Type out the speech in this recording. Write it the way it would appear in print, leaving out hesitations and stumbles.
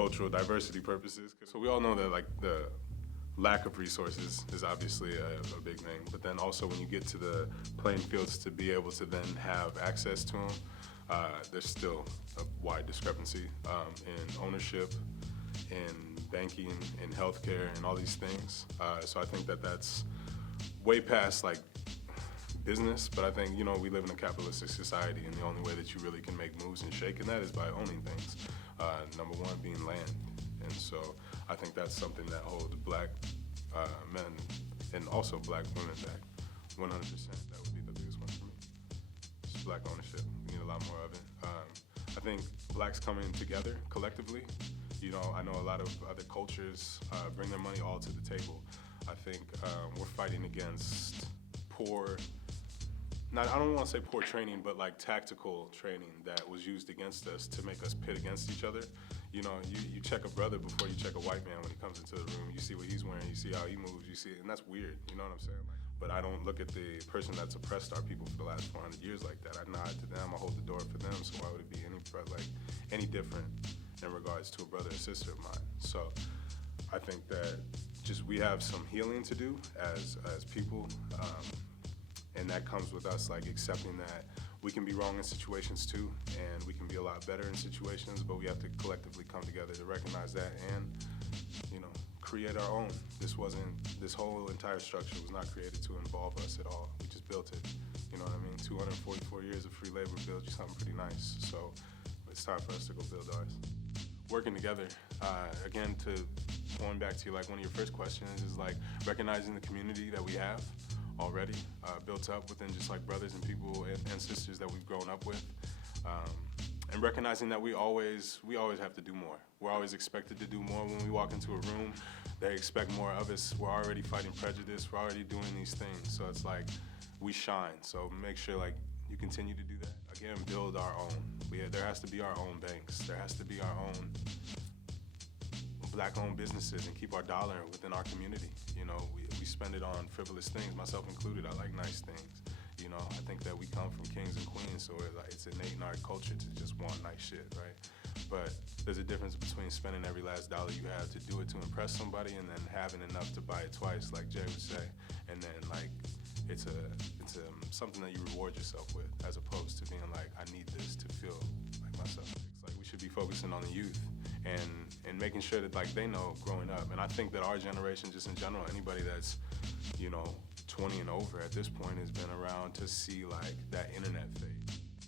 cultural diversity purposes. So we all know that like the lack of resources is obviously a big thing, but then also when you get to the playing fields to be able to then have access to them, there's still a wide discrepancy in ownership, in banking, in healthcare, and all these things. So I think that that's way past like business, but I think, you know, we live in a capitalistic society, and the only way that you really can make moves and shake in that is by owning things. Number one being land. And so I think that's something that holds black men and also black women back 100%. That would be the biggest one for me. Just black ownership. We need a lot more of it. I think blacks coming together collectively, you know, I know a lot of other cultures bring their money all to the table. I think we're fighting against poor, I don't want to say poor training, but like tactical training that was used against us to make us pit against each other. You know, you check a brother before you check a white man when he comes into the room. You see what he's wearing, you see how he moves, you see, and that's weird, you know what I'm saying? But I don't look at the person that's oppressed our people for the last 400 years like that. I nod to them, I hold the door for them, so why would it be any different in regards to a brother or sister of mine? So I think that just we have some healing to do as people, and that comes with us like accepting that we can be wrong in situations too, and we can be a lot better in situations, but we have to collectively come together to recognize that and, you know, create our own. This whole entire structure was not created to involve us at all. We just built it, you know what I mean? 244 years of free labor built you something pretty nice, so it's time for us to go build ours. Working together, again, going back to like one of your first questions, is like recognizing the community that we have already built up within just like brothers and people and sisters that we've grown up with, and recognizing that we always have to do more. We're always expected to do more. When we walk into a room, they expect more of us. We're already fighting prejudice. We're already doing these things. So it's like we shine. So make sure like you continue to do that. Again, build our own. There has to be our own banks. There has to be our own black-owned businesses, and keep our dollar within our community. You know, we spend it on frivolous things, myself included. I like nice things. You know, I think that we come from kings and queens, so it's innate in our culture to just want nice shit, right? But there's a difference between spending every last dollar you have to do it to impress somebody, and then having enough to buy it twice, like Jay would say, and then like it's something that you reward yourself with, as opposed to being like, I need this to feel like myself. It's like we should be focusing on the youth and making sure that like they know growing up. And I think that our generation, just in general, anybody that's, you know, 20 and over at this point has been around to see like that internet phase.